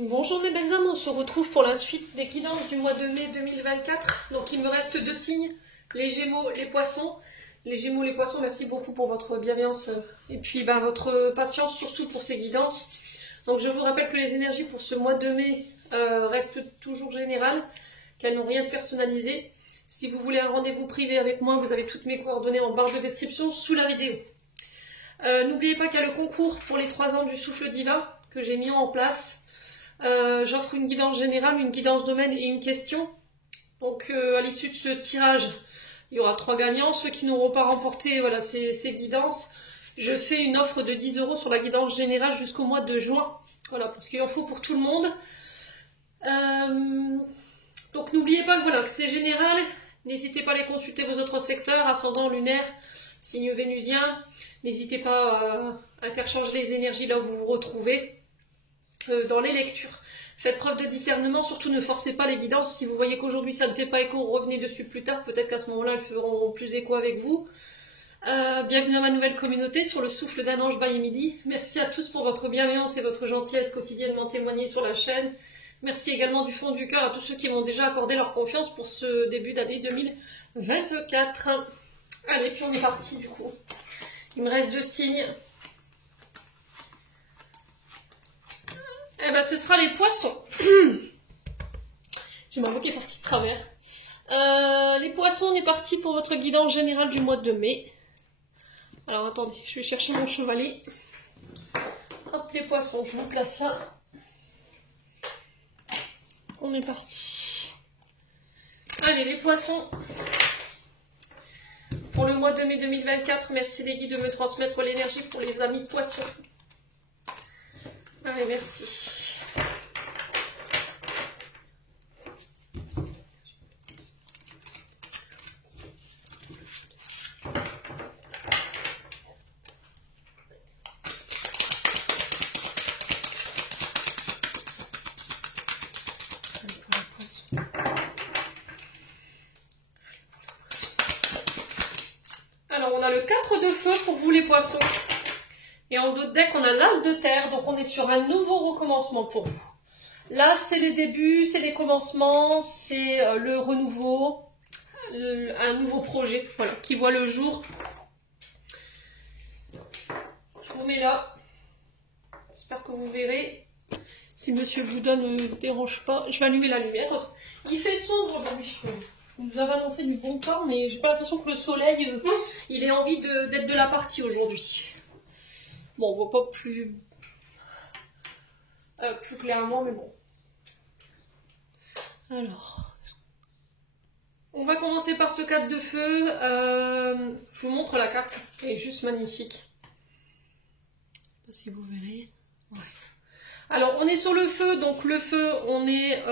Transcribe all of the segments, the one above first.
Bonjour mes belles âmes, on se retrouve pour la suite des guidances du mois de mai 2024. Donc il me reste deux signes, les Gémeaux, les Poissons. Les Gémeaux, les Poissons, merci beaucoup pour votre bienveillance et puis votre patience surtout pour ces guidances. Donc je vous rappelle que les énergies pour ce mois de mai restent toujours générales, qu'elles n'ont rien de personnalisé. Si vous voulez un rendez-vous privé avec moi, vous avez toutes mes coordonnées en barre de description sous la vidéo. N'oubliez pas qu'il y a le concours pour les 3 ans du souffle divin que j'ai mis en place. J'offre une guidance générale, une guidance domaine et une question. Donc à l'issue de ce tirage, il y aura 3 gagnants. Ceux qui n'auront pas remporté ces guidances, je fais une offre de 10 € sur la guidance générale jusqu'au mois de juin. Voilà, parce qu'il en faut pour tout le monde. Donc n'oubliez pas que c'est général. N'hésitez pas à aller consulter vos autres secteurs, ascendant, lunaire, signe vénusien. N'hésitez pas à interchanger les énergies là où vous vous retrouvez. Dans les lectures. Faites preuve de discernement, surtout ne forcez pas les guidances. Si vous voyez qu'aujourd'hui ça ne fait pas écho, revenez dessus plus tard. Peut-être qu'à ce moment-là, elles feront plus écho avec vous. Bienvenue à ma nouvelle communauté sur le souffle d'un ange by Emily. Merci à tous pour votre bienveillance et votre gentillesse quotidiennement témoignée sur la chaîne. Merci également du fond du cœur à tous ceux qui m'ont déjà accordé leur confiance pour ce début d'année 2024. Allez, puis on est parti du coup. Il me reste 2 signes. Eh ben, ce sera les Poissons. J'ai ma voix qui est partie de travers. Les Poissons, on est parti pour votre guidance générale du mois de mai. Alors, attendez, je vais chercher mon chevalet. Hop, les Poissons, je vous place là. On est parti. Allez, les Poissons. Pour le mois de mai 2024, merci les guides de me transmettre l'énergie pour les amis Poissons. Allez, merci. Alors, on a le 4 de feu pour vous les Poissons. Et en dos de deck, on a l'As de terre, donc on est sur un nouveau recommencement pour vous. L'As, c'est les débuts, c'est les commencements, c'est le renouveau, un nouveau projet qui voit le jour. Je vous mets là. J'espère que vous verrez. Si Monsieur Bouddha ne dérange pas, je vais allumer la lumière. Il fait sombre aujourd'hui, je trouve. Vous avez annoncé du bon temps, mais j'ai pas l'impression que le soleil, il ait envie d'être de la partie aujourd'hui. Bon, on voit pas plus clairement, mais bon. Alors, on va commencer par ce 4 de feu. Je vous montre la carte, elle est juste magnifique. Je sais pas si vous verrez. Ouais. Alors, on est sur le feu, donc le feu, on est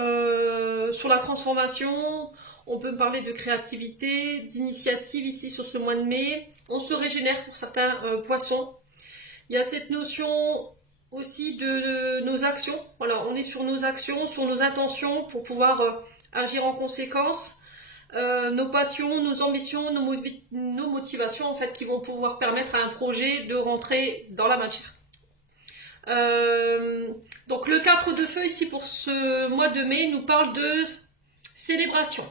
sur la transformation. On peut parler de créativité, d'initiative ici sur ce mois de mai. On se régénère pour certains poissons. Il y a cette notion aussi de nos actions. Voilà, on est sur nos actions, sur nos intentions pour pouvoir agir en conséquence. Nos passions, nos ambitions, nos motivations en fait qui vont pouvoir permettre à un projet de rentrer dans la matière. Donc le 4 de feu ici pour ce mois de mai nous parle de célébration.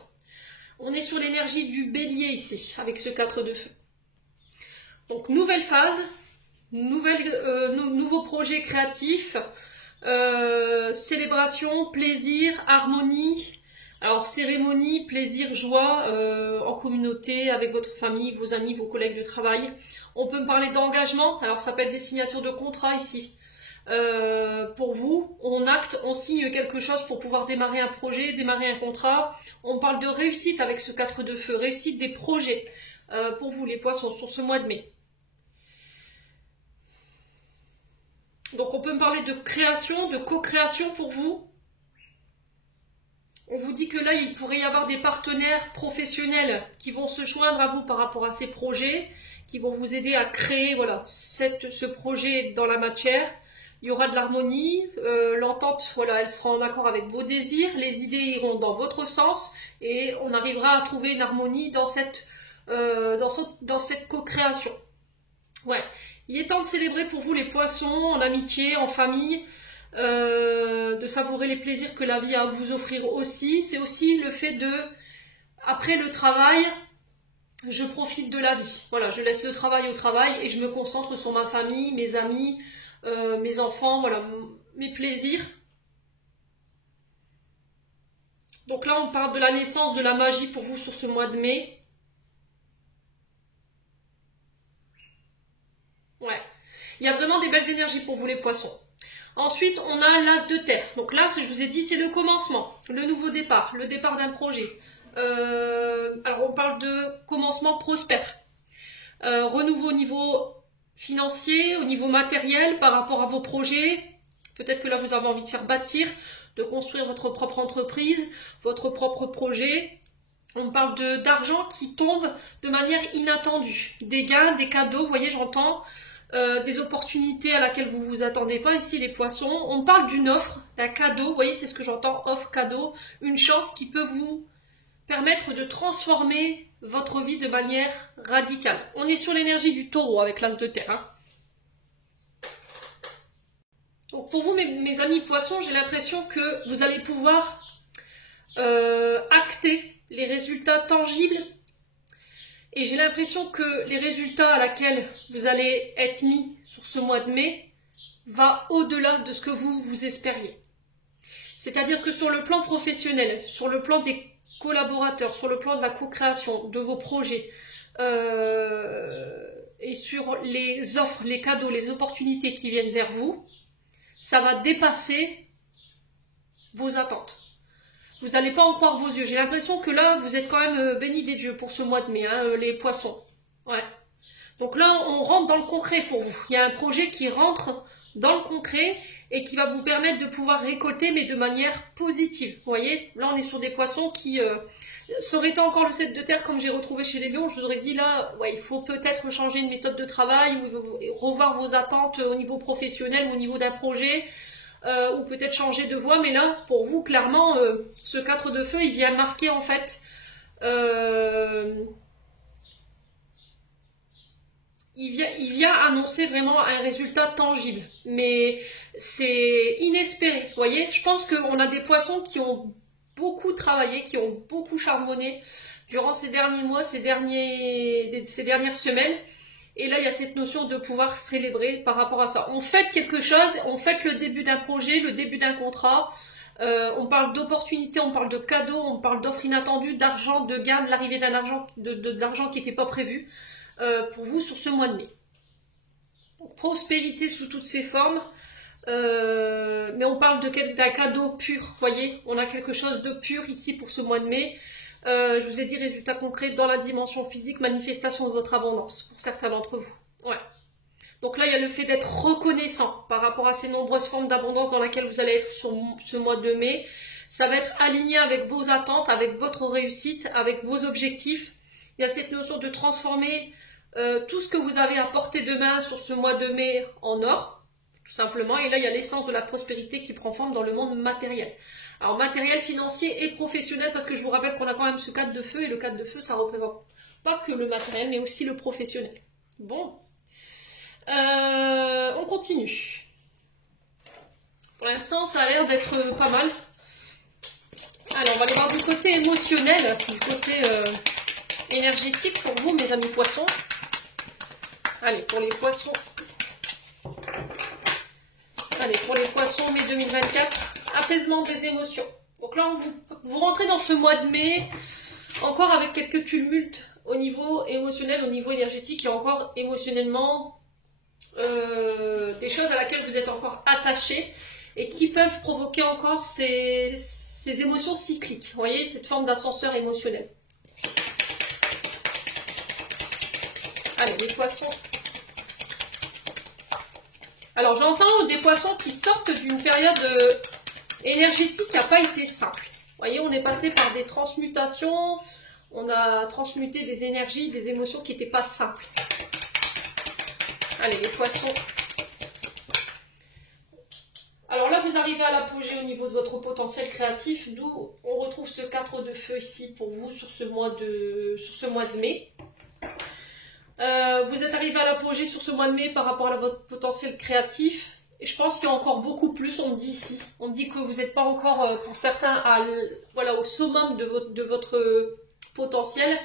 On est sur l'énergie du bélier ici avec ce 4 de feu. Donc nouvelle phase. Nouveau projet créatif, célébration, plaisir, harmonie. Alors cérémonie, plaisir, joie en communauté, avec votre famille, vos amis, vos collègues de travail. On peut me parler d'engagement, alors ça peut être des signatures de contrat ici. Pour vous, on acte, on signe quelque chose pour pouvoir démarrer un projet, démarrer un contrat. On parle de réussite avec ce 4 de feu, réussite des projets pour vous les Poissons sur ce mois de mai. Donc on peut me parler de création, de co-création pour vous. On vous dit que là, il pourrait y avoir des partenaires professionnels qui vont se joindre à vous par rapport à ces projets, qui vont vous aider à créer ce projet dans la matière. Il y aura de l'harmonie, l'entente, elle sera en accord avec vos désirs, les idées iront dans votre sens et on arrivera à trouver une harmonie dans cette co-création. Ouais. Il est temps de célébrer pour vous les Poissons, en amitié, en famille. de savourer les plaisirs que la vie a à vous offrir aussi. C'est aussi le fait de, après le travail, je profite de la vie. Voilà, je laisse le travail au travail et je me concentre sur ma famille, mes amis, mes enfants, voilà, mes plaisirs. Donc là, on parle de la naissance de la magie pour vous sur ce mois de mai. Ouais. Il y a vraiment des belles énergies pour vous les poissons. Ensuite, on a l'as de terre. Donc là, je vous ai dit, c'est le commencement, le nouveau départ, le départ d'un projet. Alors, on parle de commencement prospère. Renouveau au niveau financier, au niveau matériel, par rapport à vos projets. Peut-être que là, vous avez envie de faire bâtir, de construire votre propre entreprise, votre propre projet. On parle d'argent qui tombe de manière inattendue. Des gains, des cadeaux, vous voyez, j'entends des opportunités à laquelle vous ne vous attendez pas ici, les poissons. On parle d'une offre, d'un cadeau, vous voyez, c'est ce que j'entends, offre, cadeau, une chance qui peut vous permettre de transformer votre vie de manière radicale. On est sur l'énergie du taureau avec l'as de terre. Hein. Donc pour vous, mes amis poissons, j'ai l'impression que vous allez pouvoir acter les résultats tangibles et j'ai l'impression que les résultats à laquelle vous allez être mis sur ce mois de mai va au-delà de ce que vous espériez. C'est-à-dire que sur le plan professionnel, sur le plan des collaborateurs, sur le plan de la co-création de vos projets et sur les offres, les cadeaux, les opportunités qui viennent vers vous, ça va dépasser vos attentes. Vous n'allez pas en croire vos yeux. J'ai l'impression que là, vous êtes quand même bénis des dieux pour ce mois de mai, hein, les poissons. Ouais. Donc là, on rentre dans le concret pour vous. Il y a un projet qui rentre dans le concret et qui va vous permettre de pouvoir récolter, mais de manière positive. Vous voyez, là, on est sur des poissons qui... ça aurait été encore le 7 de terre comme j'ai retrouvé chez les lions. Je vous aurais dit là, ouais, il faut peut-être changer une méthode de travail ou revoir vos attentes au niveau professionnel, au niveau d'un projet. Ou peut-être changer de voie, mais là, pour vous, clairement, ce 4 de feu, il vient marquer, en fait, il vient annoncer vraiment un résultat tangible, mais c'est inespéré, vous voyez. Je pense qu'on a des poissons qui ont beaucoup travaillé, qui ont beaucoup charbonné durant ces derniers mois, ces dernières semaines. Et là, il y a cette notion de pouvoir célébrer par rapport à ça. On fête quelque chose, on fête le début d'un projet, le début d'un contrat. On parle d'opportunités, on parle de cadeaux, on parle d'offres inattendues, d'argent, de gain, de l'arrivée d'un argent, d'argent qui n'était pas prévu pour vous sur ce mois de mai. Donc, prospérité sous toutes ses formes. Mais on parle d'un cadeau pur, vous voyez. On a quelque chose de pur ici pour ce mois de mai. Je vous ai dit résultats concrets dans la dimension physique, manifestation de votre abondance, pour certains d'entre vous. Ouais. Donc là, il y a le fait d'être reconnaissant par rapport à ces nombreuses formes d'abondance dans lesquelles vous allez être sur ce mois de mai. Ça va être aligné avec vos attentes, avec votre réussite, avec vos objectifs. Il y a cette notion de transformer tout ce que vous avez à portée de main sur ce mois de mai en or, tout simplement. Et là, il y a l'essence de la prospérité qui prend forme dans le monde matériel. Alors, matériel, financier et professionnel, parce que je vous rappelle qu'on a quand même ce 4 de feu, et le 4 de feu, ça représente pas que le matériel, mais aussi le professionnel. Bon. On continue. Pour l'instant, ça a l'air d'être pas mal. Alors, on va aller voir du côté émotionnel, du côté énergétique pour vous, mes amis poissons. Allez, pour les poissons. Allez, pour les poissons, mai 2024. Apaisement des émotions. Donc là, vous rentrez dans ce mois de mai, encore avec quelques tumultes au niveau émotionnel, au niveau énergétique, et encore émotionnellement, des choses à laquelle vous êtes encore attaché et qui peuvent provoquer encore ces émotions cycliques. Vous voyez, cette forme d'ascenseur émotionnel. Allez, les poissons. Alors, j'entends des poissons qui sortent d'une période énergétique qui n'a pas été simple. Vous voyez, on est passé par des transmutations, on a transmuté des énergies, des émotions qui n'étaient pas simples. Allez, les poissons. Alors là, vous arrivez à l'apogée au niveau de votre potentiel créatif, d'où on retrouve ce 4 de feu ici pour vous sur ce mois de mai. Vous êtes arrivé à l'apogée sur ce mois de mai par rapport à votre potentiel créatif Et je pense qu'il y a encore beaucoup plus, on me dit ici. On me dit que vous n'êtes pas encore, pour certains, voilà, au summum de votre potentiel,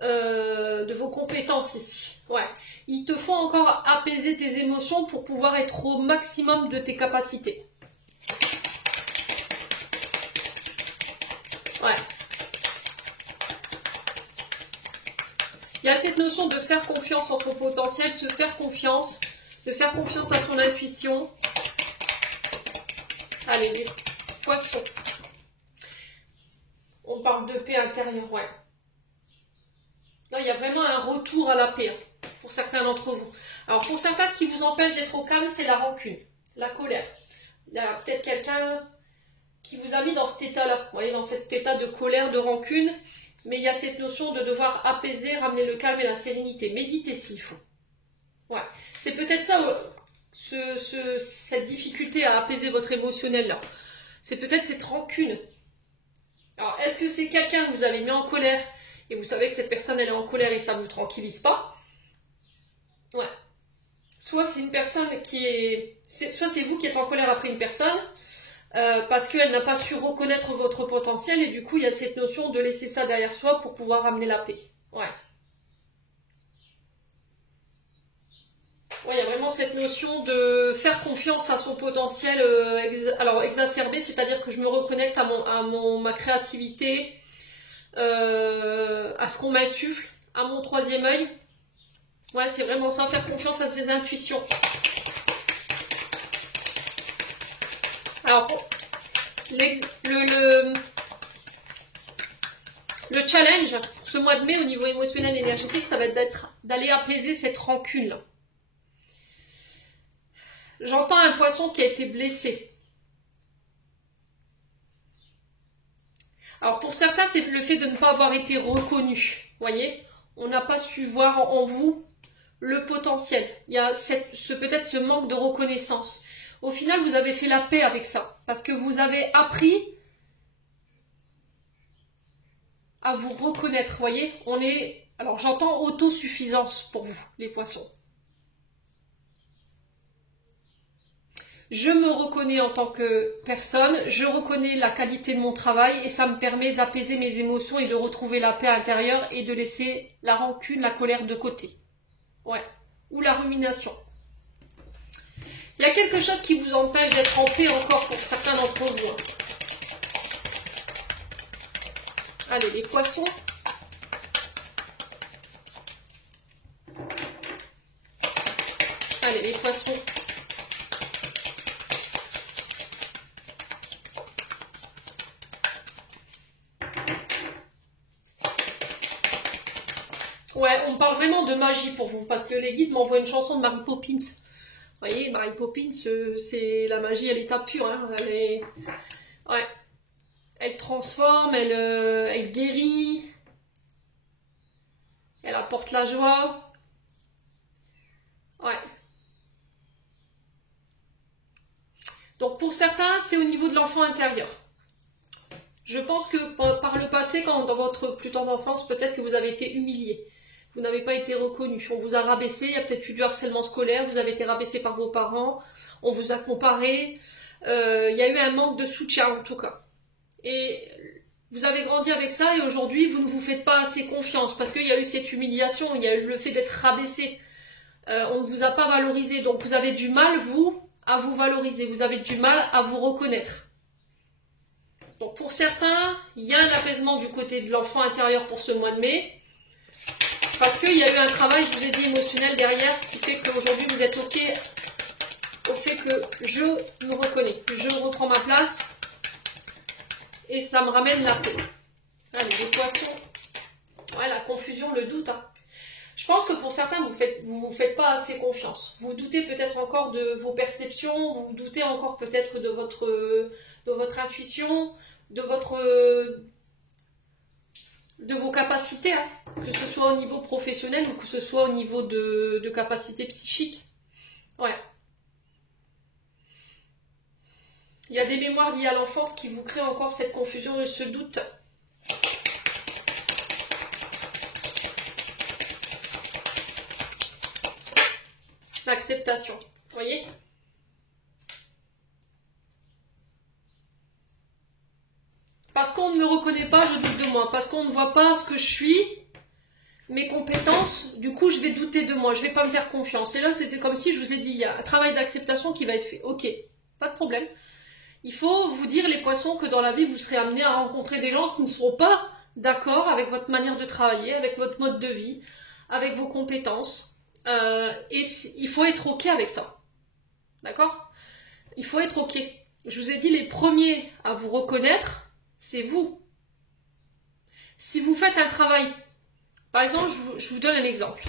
de vos compétences ici. Ouais. Il te faut encore apaiser tes émotions pour pouvoir être au maximum de tes capacités. Ouais. Il y a cette notion de faire confiance en son potentiel, se faire confiance, de faire confiance à son intuition. Allez, les poissons. On parle de paix intérieure, ouais. Là, il y a vraiment un retour à la paix, hein, pour certains d'entre vous. Alors, pour certains, ce qui vous empêche d'être au calme, c'est la rancune, la colère. Il y a peut-être quelqu'un qui vous a mis dans cet état-là, vous voyez, dans cet état de colère, de rancune, mais il y a cette notion de devoir apaiser, ramener le calme et la sérénité. Méditez s'il faut. Ouais. C'est peut-être ça, cette difficulté à apaiser votre émotionnel là. C'est peut-être cette rancune. Alors, est-ce que c'est quelqu'un que vous avez mis en colère et vous savez que cette personne elle est en colère et ça ne vous tranquillise pas? Ouais. Soit c'est une personne qui est... Soit c'est vous qui êtes en colère après une personne parce qu'elle n'a pas su reconnaître votre potentiel et du coup il y a cette notion de laisser ça derrière soi pour pouvoir ramener la paix. Ouais. Ouais, il y a vraiment cette notion de faire confiance à son potentiel alors exacerbé, c'est-à-dire que je me reconnecte à ma créativité, à ce qu'on m'insuffle, à mon troisième œil. Ouais, c'est vraiment ça, faire confiance à ses intuitions. Alors, le challenge, ce mois de mai, au niveau émotionnel et énergétique, ça va être d'aller apaiser cette rancune-là. J'entends un poisson qui a été blessé. Alors pour certains, c'est le fait de ne pas avoir été reconnu. Vous voyez, on n'a pas su voir en vous le potentiel. Il y a peut-être ce manque de reconnaissance. Au final, vous avez fait la paix avec ça. Parce que vous avez appris à vous reconnaître. Vous voyez, alors j'entends autosuffisance pour vous, les poissons. Je me reconnais en tant que personne, je reconnais la qualité de mon travail et ça me permet d'apaiser mes émotions et de retrouver la paix intérieure et de laisser la rancune, la colère de côté. Ouais. Ou la rumination. Il y a quelque chose qui vous empêche d'être en paix encore pour certains d'entre vous. Allez, les poissons. Allez, les poissons. Ouais, on parle vraiment de magie pour vous, parce que les guides m'envoient une chanson de Mary Poppins. Vous voyez, Mary Poppins, c'est la magie à l'état pur. Hein. Ouais. Elle transforme, elle guérit, elle apporte la joie. Ouais. Donc pour certains, c'est au niveau de l'enfant intérieur. Je pense que par le passé, quand dans votre plus tendre enfance, peut-être que vous avez été humilié. Vous n'avez pas été reconnu. On vous a rabaissé, il y a peut-être eu du harcèlement scolaire, vous avez été rabaissé par vos parents, on vous a comparé. Il y a eu un manque de soutien en tout cas. Et vous avez grandi avec ça et aujourd'hui, vous ne vous faites pas assez confiance parce qu'il y a eu cette humiliation, il y a eu le fait d'être rabaissé. On ne vous a pas valorisé, donc vous avez du mal, vous, à vous valoriser. Vous avez du mal à vous reconnaître. Donc pour certains, il y a un apaisement du côté de l'enfant intérieur pour ce mois de mai. Parce qu'il y a eu un travail, je vous ai dit, émotionnel derrière qui fait qu'aujourd'hui vous êtes OK au fait que je me reconnais, que je reprends ma place et ça me ramène la paix. Allez, les poissons. Ouais, la confusion, le doute. Hein. Je pense que pour certains, vous vous faites pas assez confiance. Vous doutez peut-être encore de vos perceptions, vous doutez encore peut-être de votre intuition, de vos capacités, hein, que ce soit au niveau professionnel ou que ce soit au niveau de capacité psychique. Ouais. Il y a des mémoires liées à l'enfance qui vous créent encore cette confusion et ce doute. L'acceptation, vous voyez ? qu'on ne me reconnaît pas, je doute de moi. Parce qu'on ne voit pas ce que je suis, mes compétences, du coup, je vais douter de moi. Je ne vais pas me faire confiance. Et là, c'était comme si je vous ai dit, il y a un travail d'acceptation qui va être fait. Ok, pas de problème. Il faut vous dire, les poissons, que dans la vie, vous serez amenés à rencontrer des gens qui ne seront pas d'accord avec votre manière de travailler, avec votre mode de vie, avec vos compétences. Et il faut être ok avec ça. D'accord? Il faut être ok. Je vous ai dit, les premiers à vous reconnaître, c'est vous. Si vous faites un travail, par exemple, je vous donne un exemple.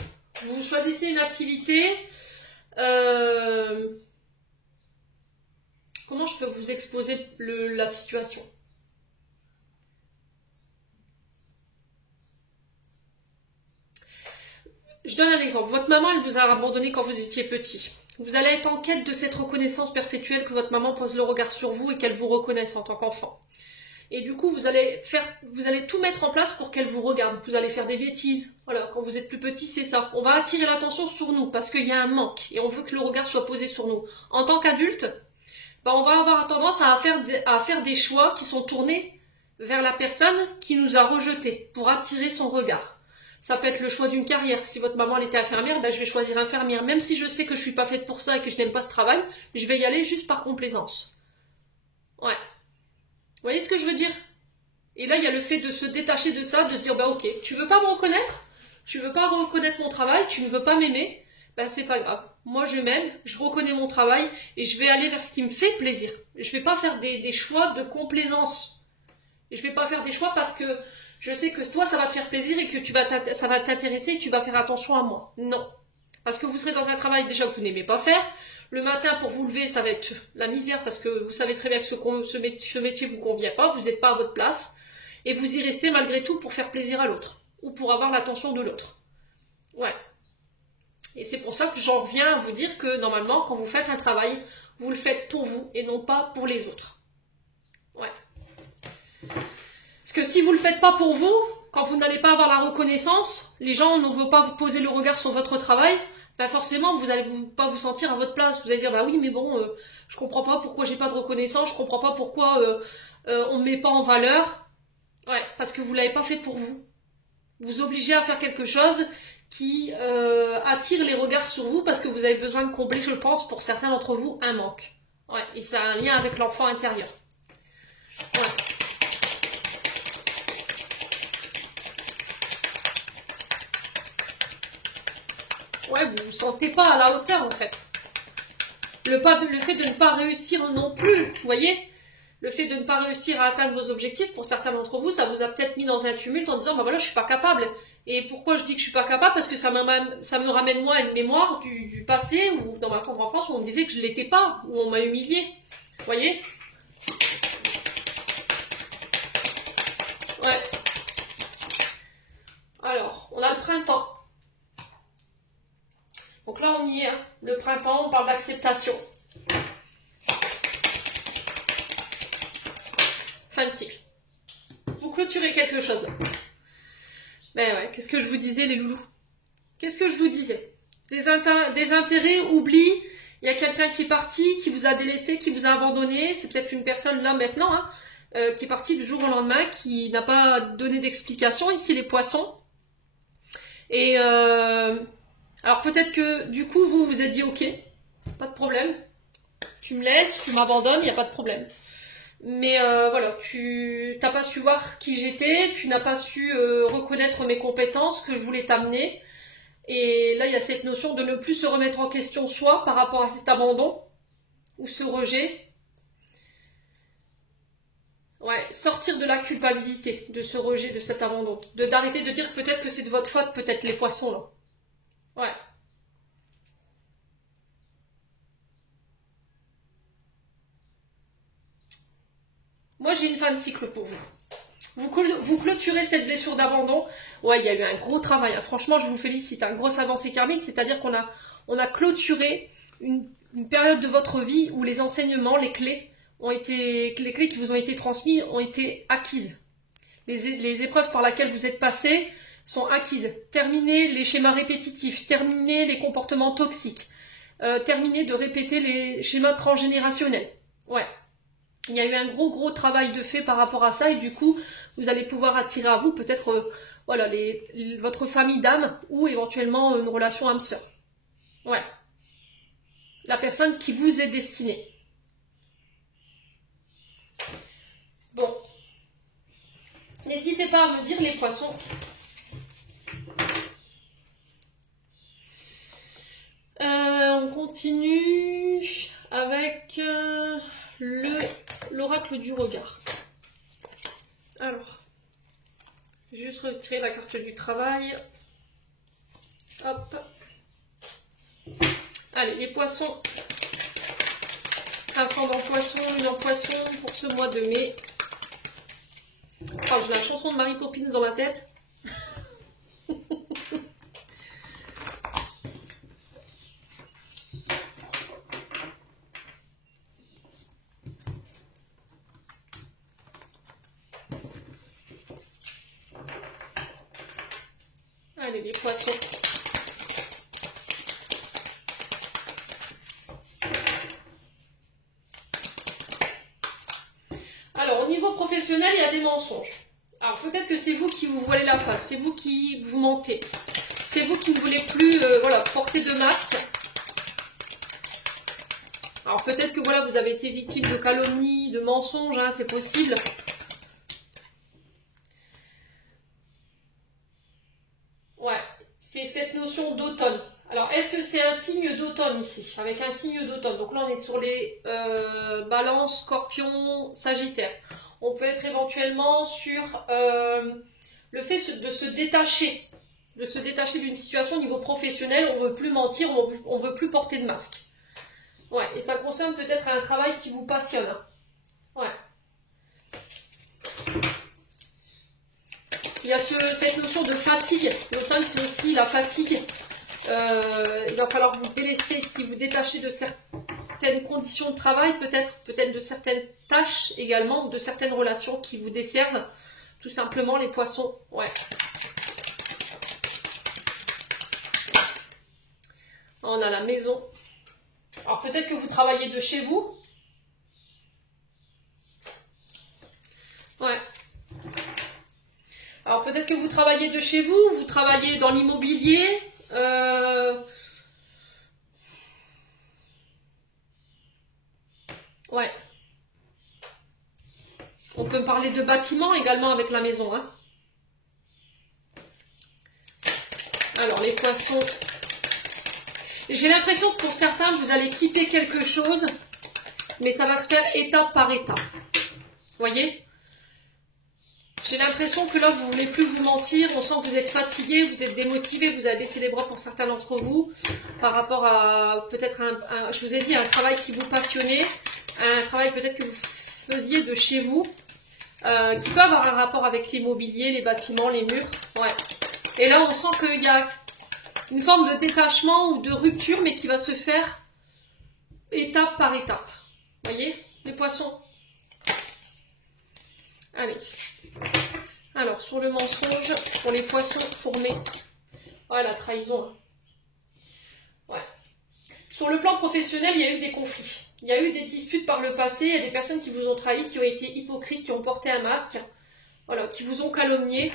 Vous choisissez une activité, comment je peux vous exposer la situation? Je donne un exemple. Votre maman, elle vous a abandonné quand vous étiez petit. Vous allez être en quête de cette reconnaissance perpétuelle, que votre maman pose le regard sur vous et qu'elle vous reconnaisse en tant qu'enfant. Et du coup, vous allez tout mettre en place pour qu'elle vous regarde. Vous allez faire des bêtises. Voilà, quand vous êtes plus petit, c'est ça. On va attirer l'attention sur nous parce qu'il y a un manque et on veut que le regard soit posé sur nous. En tant qu'adulte, ben, on va avoir tendance à faire des choix qui sont tournés vers la personne qui nous a rejetés pour attirer son regard. Ça peut être le choix d'une carrière. Si votre maman elle était infirmière, ben je vais choisir infirmière. Même si je sais que je suis pas faite pour ça et que je n'aime pas ce travail, je vais y aller juste par complaisance. Ouais. Vous voyez ce que je veux dire? Et là, il y a le fait de se détacher de ça, de se dire, bah ok, tu veux pas me reconnaître? Tu veux pas reconnaître mon travail? Tu ne veux pas m'aimer? Ben c'est pas grave. Moi, je m'aime, je reconnais mon travail et je vais aller vers ce qui me fait plaisir. Je vais pas faire des choix de complaisance. Et je vais pas faire des choix parce que je sais que toi, ça va te faire plaisir et que ça va t'intéresser et que tu vas faire attention à moi. Non. Parce que vous serez dans un travail déjà que vous n'aimez pas faire. Le matin, pour vous lever, ça va être la misère parce que vous savez très bien que ce métier vous convient pas, vous n'êtes pas à votre place. Et vous y restez malgré tout pour faire plaisir à l'autre. Ou pour avoir l'attention de l'autre. Ouais. Et c'est pour ça que j'en reviens à vous dire que normalement, quand vous faites un travail, vous le faites pour vous et non pas pour les autres. Ouais. Parce que si vous ne le faites pas pour vous, quand vous n'allez pas avoir la reconnaissance, les gens ne vont pas vous poser le regard sur votre travail, ben forcément, vous n'allez pas vous sentir à votre place. Vous allez dire, bah oui, mais bon, je comprends pas pourquoi j'ai pas de reconnaissance, je comprends pas pourquoi on ne me met pas en valeur. Ouais, parce que vous ne l'avez pas fait pour vous. Vous obligez à faire quelque chose qui attire les regards sur vous parce que vous avez besoin de combler, je pense, pour certains d'entre vous, un manque. Ouais, et ça a un lien avec l'enfant intérieur. Ouais. Ouais, vous vous sentez pas à la hauteur en fait. Le fait de ne pas réussir non plus, vous voyez, le fait de ne pas réussir à atteindre vos objectifs, pour certains d'entre vous, ça vous a peut-être mis dans un tumulte en disant, bah voilà, je suis pas capable. Et pourquoi je dis que je suis pas capable? Parce que ça me ramène moi à une mémoire du passé, ou dans ma tendre enfance, où on me disait que je l'étais pas, où on m'a humilié. Vous voyez? Ouais. Alors, on a le printemps. Donc là, on y est. Hein. Le printemps, on parle d'acceptation. Fin de cycle. Vous clôturez quelque chose. Ben ouais, qu'est-ce que je vous disais, les loulous? Qu'est-ce que je vous disais? Des intérêts, oubli. Il y a quelqu'un qui est parti, qui vous a délaissé, qui vous a abandonné. C'est peut-être une personne là maintenant, hein, qui est partie du jour au lendemain, qui n'a pas donné d'explication. Ici, les poissons. Et alors peut-être que du coup, vous vous êtes dit, ok, pas de problème. Tu me laisses, tu m'abandonnes, il n'y a pas de problème. Mais voilà, tu n'as pas su voir qui j'étais, tu n'as pas su reconnaître mes compétences que je voulais t'amener. Et là, il y a cette notion de ne plus se remettre en question soi par rapport à cet abandon ou ce rejet. Ouais, sortir de la culpabilité, de ce rejet, de cet abandon. D'arrêter de dire peut-être que c'est de votre faute, peut-être les poissons là. Ouais. Moi, j'ai une fin de cycle pour vous. Vous clôturez cette blessure d'abandon. Ouais, il y a eu un gros travail. Hein. Franchement, je vous félicite. Une grosse avancée karmique, c'est-à-dire qu'on a clôturé une période de votre vie où les enseignements, les clés qui vous ont été transmises ont été acquises. Les épreuves par lesquelles vous êtes passés sont acquises. Terminez les schémas répétitifs, terminez les comportements toxiques, terminez de répéter les schémas transgénérationnels. Ouais. Il y a eu un gros travail de fait par rapport à ça et du coup, vous allez pouvoir attirer à vous peut-être voilà, votre famille d'âme ou éventuellement une relation âme-sœur. Ouais. La personne qui vous est destinée. Bon. N'hésitez pas à me dire les poissons. On continue avec l'oracle du regard. Alors, je vais juste retirer la carte du travail. Hop. Allez, les poissons. Ascendant poisson, lunaire poisson pour ce mois de mai. Oh, j'ai la chanson de Mary Poppins dans la tête. Allez, les poissons. Alors, au niveau professionnel, il y a des mensonges. Alors, peut-être que c'est vous qui vous voilez la face, c'est vous qui vous mentez. C'est vous qui ne voulez plus voilà, porter de masque. Alors, peut-être que voilà, vous avez été victime de calomnies, de mensonges, hein, c'est possible. Ouais, c'est cette notion d'automne. Alors, est-ce que c'est un signe d'automne ici? Avec un signe d'automne. Donc là, on est sur les balances, scorpions, sagittaire. On peut être éventuellement sur le fait de se détacher. De se détacher d'une situation au niveau professionnel. On ne veut plus mentir, on ne veut plus porter de masque. Ouais, et ça concerne peut-être un travail qui vous passionne. Hein. Ouais. Il y a cette notion de fatigue. L'automne, c'est aussi la fatigue. Il va falloir vous délester si vous détachez de certaines conditions de travail, peut-être de certaines tâches également, ou de certaines relations qui vous desservent. Tout simplement, les poissons. Ouais. On a la maison. Alors, peut-être que vous travaillez de chez vous. Ouais. Alors peut-être que vous travaillez de chez vous, vous travaillez dans l'immobilier. Ouais. On peut parler de bâtiment également avec la maison. Hein. Alors les poissons. J'ai l'impression que pour certains, vous allez quitter quelque chose, mais ça va se faire étape par étape. Vous voyez ? J'ai l'impression que là, vous ne voulez plus vous mentir. On sent que vous êtes fatigué, vous êtes démotivé, vous avez baissé les bras pour certains d'entre vous par rapport à peut-être je vous ai dit, un travail qui vous passionnait, un travail peut-être que vous faisiez de chez vous, qui peut avoir un rapport avec l'immobilier, les bâtiments, les murs. Ouais. Et là, on sent qu'il y a une forme de détachement ou de rupture, mais qui va se faire étape par étape. Vous voyez, les poissons. Allez. Alors, sur le mensonge, pour les poissons, pour mai. Ouais, la trahison. Ouais. Sur le plan professionnel, il y a eu des conflits. Il y a eu des disputes par le passé. Il y a des personnes qui vous ont trahi, qui ont été hypocrites, qui ont porté un masque. Voilà, qui vous ont calomnié.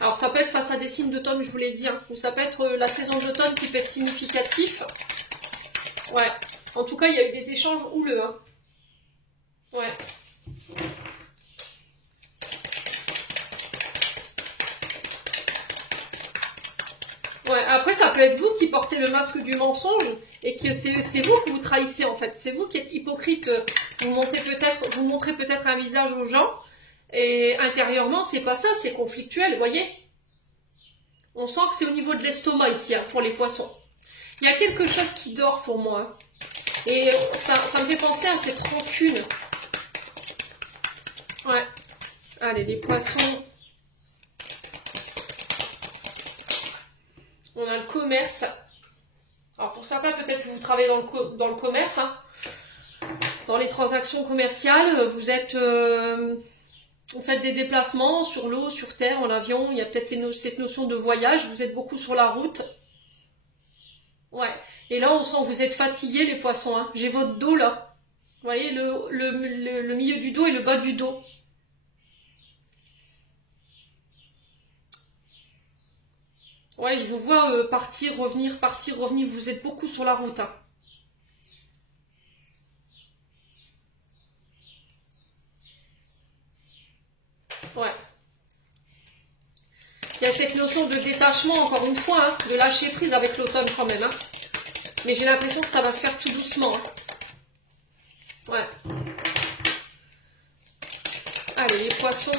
Alors, ça peut être face à des signes d'automne, je vous l'ai dit. Hein, ou ça peut être la saison d'automne qui peut être significatif. Ouais. En tout cas, il y a eu des échanges houleux. Hein. Ouais. Ouais, après, ça peut être vous qui portez le masque du mensonge et que c'est vous qui vous trahissez en fait. C'est vous qui êtes hypocrite. Vous montrez peut-être un visage aux gens et intérieurement, c'est pas ça, c'est conflictuel, vous voyez. On sent que c'est au niveau de l'estomac ici, hein, pour les poissons. Il y a quelque chose qui dort pour moi. Hein. Et ça me fait penser à cette rancune. Ouais. Allez, les poissons. On a le commerce. Alors pour certains, peut-être que vous travaillez dans le commerce. Hein. Dans les transactions commerciales, vous faites des déplacements sur l'eau, sur terre, en avion. Il y a peut-être cette notion de voyage. Vous êtes beaucoup sur la route. Ouais. Et là, on sent que vous êtes fatigués, les poissons. Hein. J'ai votre dos là. Vous voyez le milieu du dos et le bas du dos. Ouais, je vous vois partir, revenir, partir, revenir. Vous êtes beaucoup sur la route. Hein. Ouais. Il y a cette notion de détachement, encore une fois, hein, de lâcher prise avec l'automne quand même. Hein. Mais j'ai l'impression que ça va se faire tout doucement. Hein. Ouais. Allez, les poissons.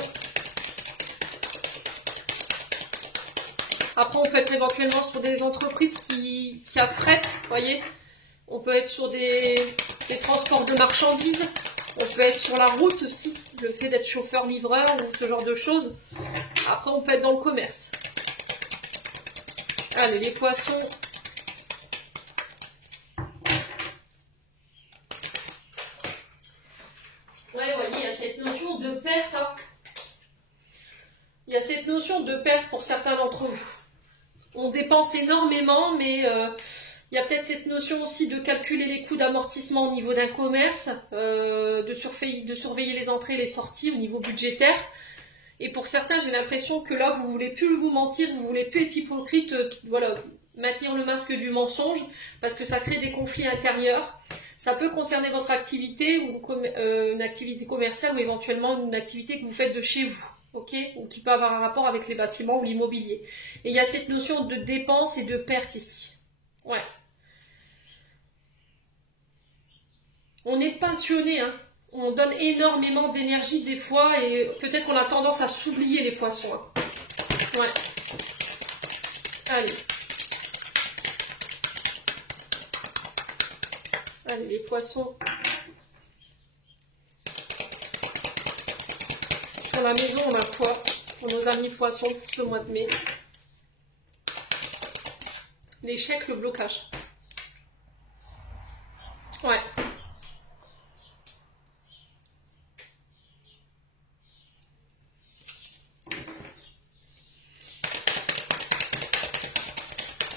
Après, on peut être éventuellement sur des entreprises qui affrètent, vous voyez. On peut être sur des transports de marchandises. On peut être sur la route aussi, le fait d'être chauffeur-livreur ou ce genre de choses. Après, on peut être dans le commerce. Allez, les poissons. Ouais, voyez, il y a cette notion de perte. Hein. Il y a cette notion de perte pour certains d'entre vous. On dépense énormément, mais il y a peut-être cette notion aussi de calculer les coûts d'amortissement au niveau d'un commerce, de surveiller les entrées et les sorties au niveau budgétaire. Et pour certains, j'ai l'impression que là, vous voulez plus vous mentir, vous voulez plus être hypocrite, voilà, maintenir le masque du mensonge, parce que ça crée des conflits intérieurs. Ça peut concerner votre activité, ou une activité commerciale, ou éventuellement une activité que vous faites de chez vous. Ok, ou qui peut avoir un rapport avec les bâtiments ou l'immobilier. Et il y a cette notion de dépense et de perte ici. Ouais. On est passionné, hein. On donne énormément d'énergie des fois et peut-être qu'on a tendance à s'oublier les poissons. Hein. Ouais. Allez. Allez, les poissons. Sur la maison, on a quoi pour nos amis poissons pour ce mois de mai? L'échec, le blocage. Ouais.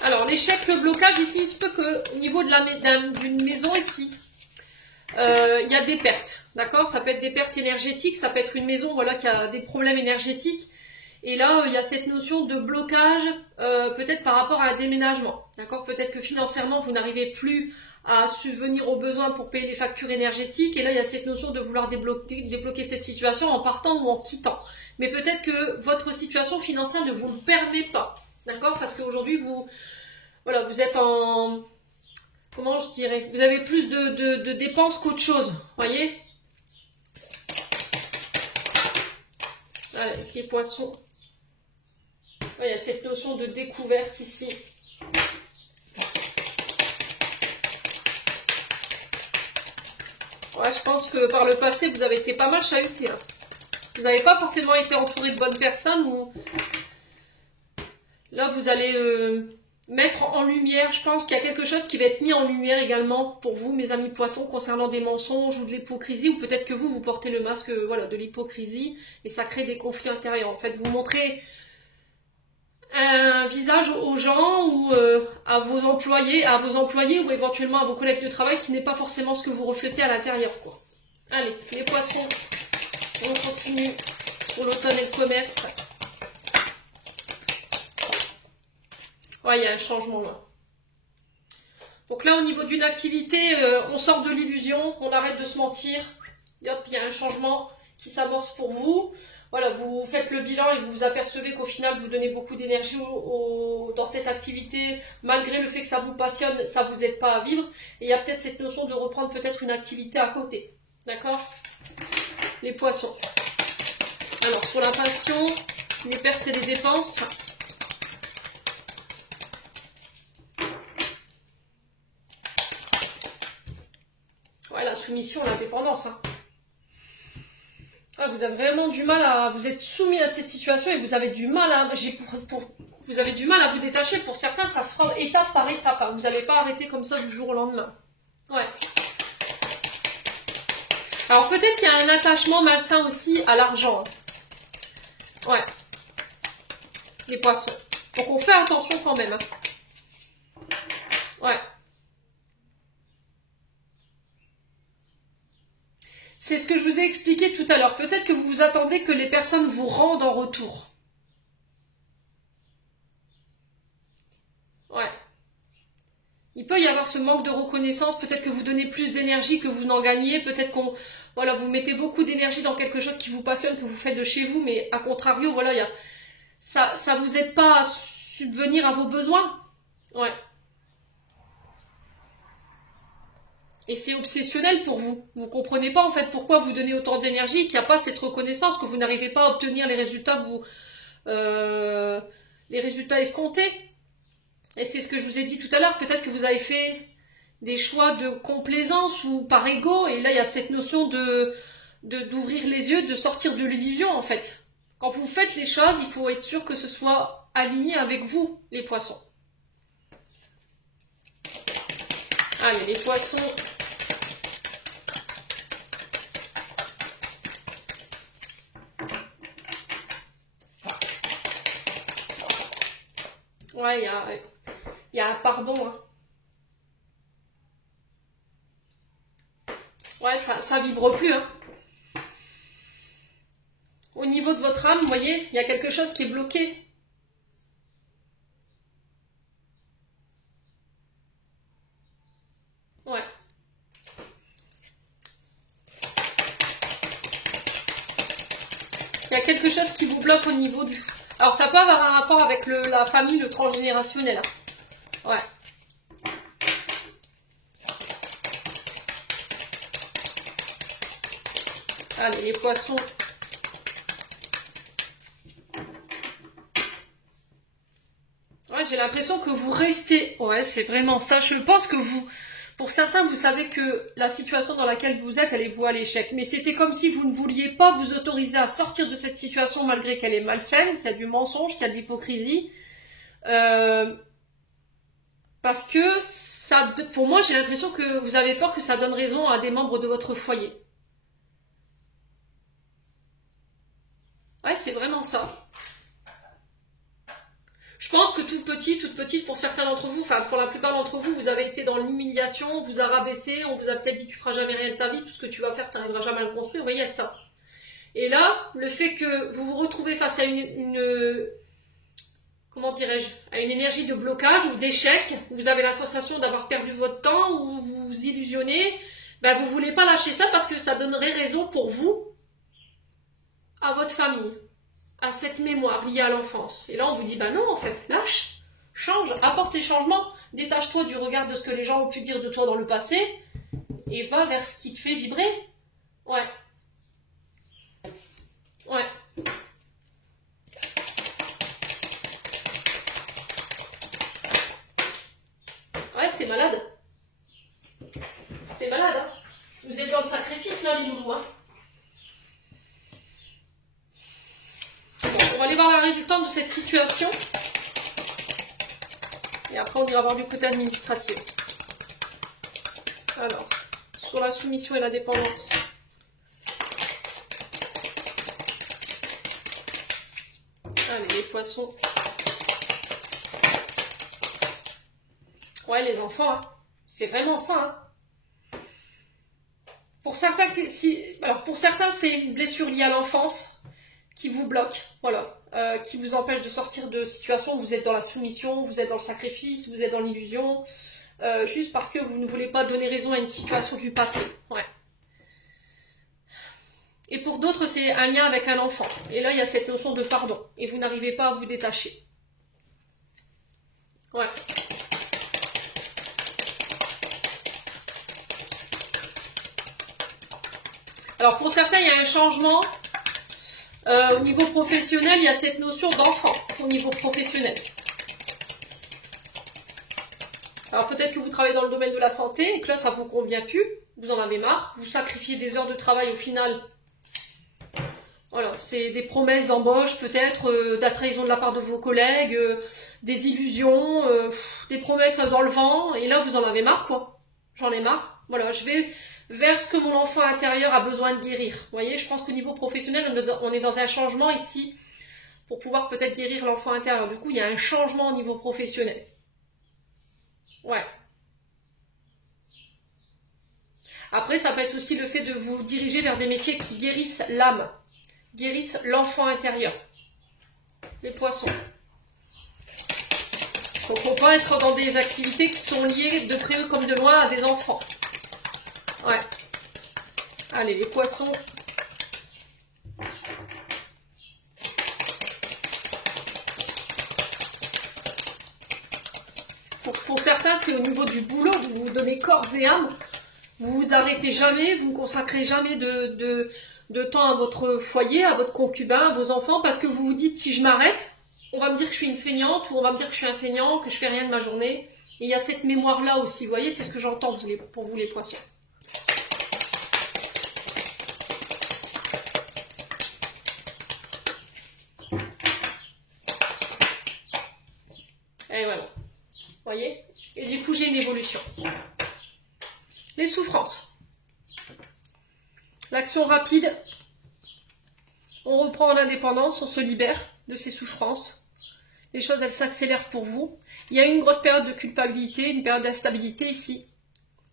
Alors, l'échec, le blocage, ici, il se peut qu'au niveau d'une maison, ici, il y a des pertes, d'accord? Ça peut être des pertes énergétiques, ça peut être une maison voilà, qui a des problèmes énergétiques. Et là, il y a cette notion de blocage, peut-être par rapport à un déménagement, d'accord? Peut-être que financièrement, vous n'arrivez plus à subvenir aux besoins pour payer les factures énergétiques. Et là, il y a cette notion de vouloir débloquer cette situation en partant ou en quittant. Mais peut-être que votre situation financière ne vous le permet pas, d'accord? Parce qu'aujourd'hui, voilà, vous êtes en... Comment je dirais? Vous avez plus de dépenses qu'autre chose, voyez? Voilà, les poissons. Il y a cette notion de découverte ici. Ouais, je pense que par le passé, vous avez été pas mal chahuté. Hein. Vous n'avez pas forcément été entouré de bonnes personnes. Ou... Là, vous allez mettre en lumière, je pense qu'il y a quelque chose qui va être mis en lumière également pour vous, mes amis poissons, concernant des mensonges ou de l'hypocrisie. Ou peut-être que vous portez le masque voilà, de l'hypocrisie et ça crée des conflits intérieurs. En fait, vous montrez un visage aux gens ou à vos employés ou éventuellement à vos collègues de travail qui n'est pas forcément ce que vous reflétez à l'intérieur, quoi. Allez, les poissons, on continue sur l'automne et le commerce. Ouais, il y a un changement là. Donc là, au niveau d'une activité, on sort de l'illusion, on arrête de se mentir. Et hop, il y a un changement qui s'amorce pour vous. Voilà, vous faites le bilan et vous vous apercevez qu'au final, vous donnez beaucoup d'énergie dans cette activité. Malgré le fait que ça vous passionne, ça ne vous aide pas à vivre. Et il y a peut-être cette notion de reprendre peut-être une activité à côté. D'accord? Les poissons. Alors, sur la passion, les pertes et les dépenses. Ouais, la soumission, la dépendance. Hein. Ah, vous avez vraiment du mal à... Vous êtes soumis à cette situation et vous avez du mal à... Vous avez du mal à vous détacher. Pour certains, ça se fera étape par étape. Hein. Vous n'allez pas arrêter comme ça du jour au lendemain. Ouais. Alors peut-être qu'il y a un attachement malsain aussi à l'argent. Hein. Ouais. Les poissons. Donc on fait attention quand même. Hein. Ouais. C'est ce que je vous ai expliqué tout à l'heure. Peut-être que vous vous attendez que les personnes vous rendent en retour. Ouais. Il peut y avoir ce manque de reconnaissance, peut-être que vous donnez plus d'énergie que vous n'en gagnez, peut-être qu'on, voilà, vous mettez beaucoup d'énergie dans quelque chose qui vous passionne, que vous faites de chez vous, mais à contrario, voilà, ça vous aide pas à subvenir à vos besoins. Ouais. Et c'est obsessionnel pour vous. Vous comprenez pas en fait pourquoi vous donnez autant d'énergie et qu'il n'y a pas cette reconnaissance, que vous n'arrivez pas à obtenir les résultats les résultats escomptés. Et c'est ce que je vous ai dit tout à l'heure. Peut-être que vous avez fait des choix de complaisance ou par ego. Et là, il y a cette notion d'ouvrir les yeux, de sortir de l'illusion en fait. Quand vous faites les choses, il faut être sûr que ce soit aligné avec vous, les poissons. Allez, les poissons. Ouais, il y a un pardon. Hein. Ouais, ça vibre plus. Hein. Au niveau de votre âme, vous voyez, il y a quelque chose qui est bloqué. Ouais. Il y a quelque chose qui vous bloque au niveau du... Alors, ça peut avoir un rapport avec la famille, le transgénérationnel. Hein. Ouais. Allez, les poissons. Ouais, j'ai l'impression que vous restez... Ouais, c'est vraiment ça. Je pense que vous... Pour certains, vous savez que la situation dans laquelle vous êtes, elle est vouée à l'échec. Mais c'était comme si vous ne vouliez pas vous autoriser à sortir de cette situation malgré qu'elle est malsaine, qu'il y a du mensonge, qu'il y a de l'hypocrisie. Parce que ça, pour moi, j'ai l'impression que vous avez peur que ça donne raison à des membres de votre foyer. Ouais, c'est vraiment ça. Je pense que toute petite, pour certains d'entre vous, enfin pour la plupart d'entre vous, vous avez été dans l'humiliation, on vous a rabaissé, on vous a peut-être dit tu feras jamais rien de ta vie, tout ce que tu vas faire, tu n'arriveras jamais à le construire, vous voyez ça. Et là, le fait que vous vous retrouvez face à comment dirais-je, à une énergie de blocage ou d'échec, vous avez la sensation d'avoir perdu votre temps ou vous vous illusionnez, ben vous voulez pas lâcher ça parce que ça donnerait raison pour vous à votre famille, à cette mémoire liée à l'enfance. Et là, on vous dit, bah non, en fait, lâche, change, apporte les changements, détache-toi du regard de ce que les gens ont pu dire de toi dans le passé, et va vers ce qui te fait vibrer. Ouais. Ouais. Ouais, c'est malade. C'est malade, hein. Vous êtes dans le sacrifice, là, les loulous, hein. Bon, on va aller voir la résultante de cette situation. Et après, on ira voir du côté administratif. Alors, sur la soumission et la dépendance. Allez, les poissons. Ouais, les enfants, hein. C'est vraiment ça, hein. Pour certains, pour certains, c'est une blessure liée à l'enfance qui vous bloque, voilà, qui vous empêche de sortir de situations où vous êtes dans la soumission, vous êtes dans le sacrifice, vous êtes dans l'illusion, juste parce que vous ne voulez pas donner raison à une situation du passé. Ouais. Et pour d'autres, c'est un lien avec un enfant. Et là, il y a cette notion de pardon. Et vous n'arrivez pas à vous détacher. Ouais. Alors pour certains, il y a un changement. Au niveau professionnel, il y a cette notion d'enfant au niveau professionnel. Alors peut-être que vous travaillez dans le domaine de la santé et que là, ça ne vous convient plus. Vous en avez marre. Vous sacrifiez des heures de travail au final. Voilà, c'est des promesses d'embauche, peut-être, de la trahison de la part de vos collègues, des illusions, des promesses dans le vent. Et là, vous en avez marre, quoi. J'en ai marre. Voilà, je vais vers ce que mon enfant intérieur a besoin de guérir. Vous voyez, je pense qu'au niveau professionnel, on est dans un changement ici pour pouvoir peut-être guérir l'enfant intérieur. Du coup, il y a un changement au niveau professionnel. Ouais. Après, ça peut être aussi le fait de vous diriger vers des métiers qui guérissent l'âme, guérissent l'enfant intérieur. Les poissons. Donc on peut être dans des activités qui sont liées de près ou comme de loin à des enfants. Ouais. Allez, les poissons. Pour certains, c'est au niveau du boulot, vous vous donnez corps et âme. Vous vous arrêtez jamais, vous ne consacrez jamais de temps à votre foyer, à votre concubin, à vos enfants, parce que vous vous dites, si je m'arrête, on va me dire que je suis une feignante, ou on va me dire que je suis un feignant, que je fais rien de ma journée. Et il y a cette mémoire-là aussi, vous voyez, c'est ce que j'entends pour vous les poissons. Et voilà. Vous voyez? Et du coup, j'ai une évolution. Les souffrances. L'action rapide. On reprend en indépendance, on se libère de ces souffrances. Les choses, elles s'accélèrent pour vous. Il y a eu une grosse période de culpabilité, une période d'instabilité ici.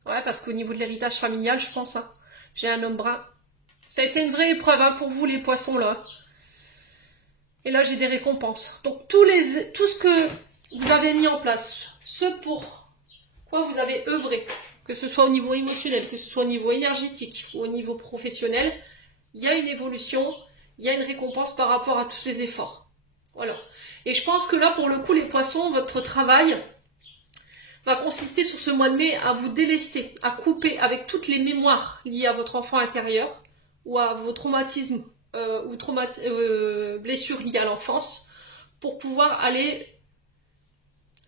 Ouais, parce qu'au niveau de l'héritage familial, je pense, hein, j'ai un homme brun. Ça a été une vraie épreuve hein, pour vous, les poissons, là. Et là, j'ai des récompenses. Donc, tout ce que vous avez mis en place, ce pour quoi vous avez œuvré, que ce soit au niveau émotionnel, que ce soit au niveau énergétique ou au niveau professionnel, il y a une évolution, il y a une récompense par rapport à tous ces efforts. Voilà. Et je pense que là, pour le coup, les poissons, votre travail va consister sur ce mois de mai à vous délester, à couper avec toutes les mémoires liées à votre enfant intérieur ou à vos traumatismes ou blessures liées à l'enfance pour pouvoir aller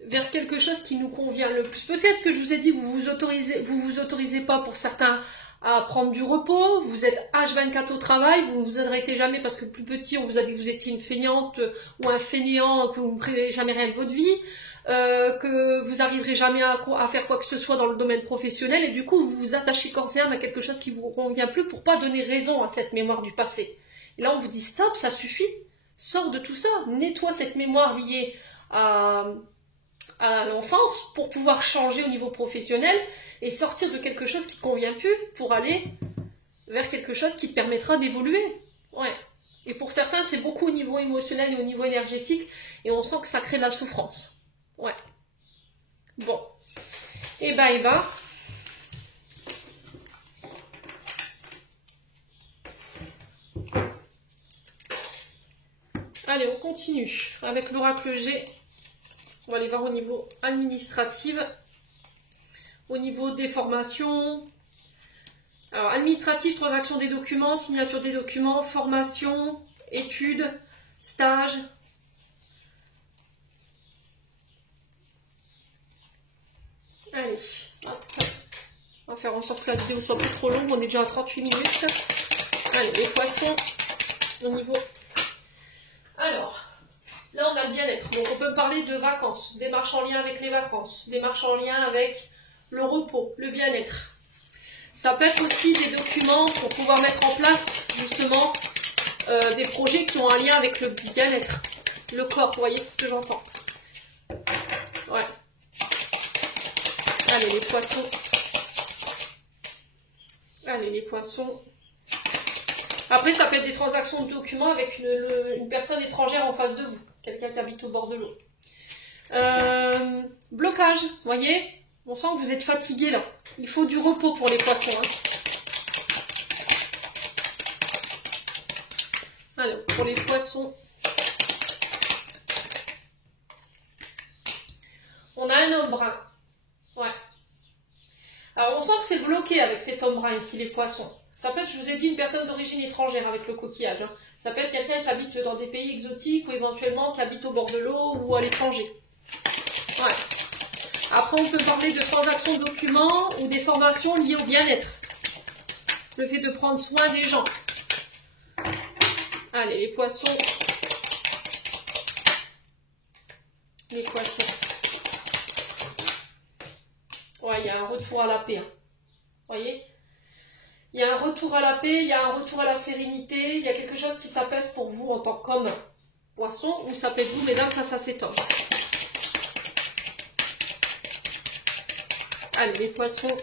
vers quelque chose qui nous convient le plus. Peut-être que je vous ai dit, vous vous autorisez pas pour certains à prendre du repos, vous êtes H24 au travail, vous ne vous arrêtez jamais parce que plus petit, on vous a dit que vous étiez une feignante ou un fainéant, que vous ne ferez jamais rien de votre vie, que vous n'arriverez jamais à faire quoi que ce soit dans le domaine professionnel, et du coup, vous vous attachez corps et âme à quelque chose qui vous convient plus pour pas donner raison à cette mémoire du passé. Et là, on vous dit stop, ça suffit, sors de tout ça, nettoie cette mémoire liée à l'enfance pour pouvoir changer au niveau professionnel et sortir de quelque chose qui ne convient plus pour aller vers quelque chose qui te permettra d'évoluer. Ouais. Et pour certains, c'est beaucoup au niveau émotionnel et au niveau énergétique et on sent que ça crée de la souffrance. Ouais. Bon. Et ben. Allez, on continue avec l'oracle G. On va aller voir au niveau administratif, au niveau des formations. Alors, administratif, transaction des documents, signature des documents, formation, études, stage. Allez, hop. On va faire en sorte que la vidéo soit pas trop longue, on est déjà à 38 minutes. Allez, les poissons, au niveau... Alors... Là, on a le bien-être. Donc, on peut parler de vacances, démarches en lien avec les vacances, démarches en lien avec le repos, le bien-être. Ça peut être aussi des documents pour pouvoir mettre en place, justement, des projets qui ont un lien avec le bien-être, le corps. Vous voyez, c'est ce que j'entends. Ouais. Allez, les poissons. Allez, les poissons. Après, ça peut être des transactions de documents avec une personne étrangère en face de vous. Quelqu'un qui habite au bord de l'eau. Blocage, vous voyez? On sent que vous êtes fatigué là. Il faut du repos pour les poissons. Hein. Alors, pour les poissons, on a un homme brun. Ouais. Alors, on sent que c'est bloqué avec cet homme brun ici, les poissons. Ça peut être, je vous ai dit, une personne d'origine étrangère avec le coquillage. Hein. Ça peut être quelqu'un qui habite dans des pays exotiques ou éventuellement qui habite au bord de l'eau ou à l'étranger. Ouais. Après, on peut parler de transactions de documents ou des formations liées au bien-être. Le fait de prendre soin des gens. Allez, les poissons. Les poissons. Ouais, il y a un retour à la paix. Hein. Vous voyez ? Il y a un retour à la paix, il y a un retour à la sérénité, il y a quelque chose qui s'apaise pour vous en tant qu'homme poisson, ou ça peut être vous, mesdames, face à cet homme. Allez, les poissons.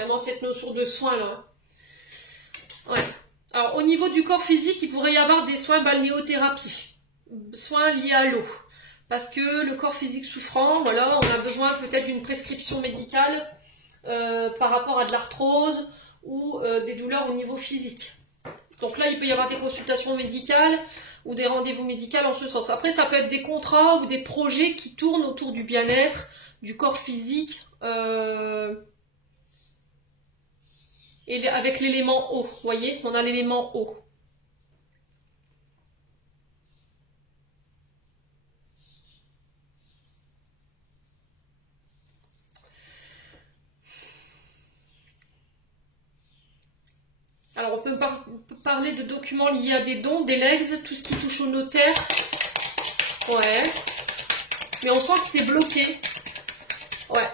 vraiment cette notion de soin là. Ouais. Alors au niveau du corps physique, il pourrait y avoir des soins balnéothérapie, soins liés à l'eau. Parce que le corps physique souffrant, voilà, on a besoin peut-être d'une prescription médicale par rapport à de l'arthrose ou des douleurs au niveau physique. Donc là, il peut y avoir des consultations médicales ou des rendez-vous médicaux en ce sens. Après, ça peut être des contrats ou des projets qui tournent autour du bien-être, du corps physique et avec l'élément eau. Vous voyez, on a l'élément eau. Alors, on peut parler de documents liés à des dons, des legs, tout ce qui touche au notaire. Ouais. Mais on sent que c'est bloqué. Ouais.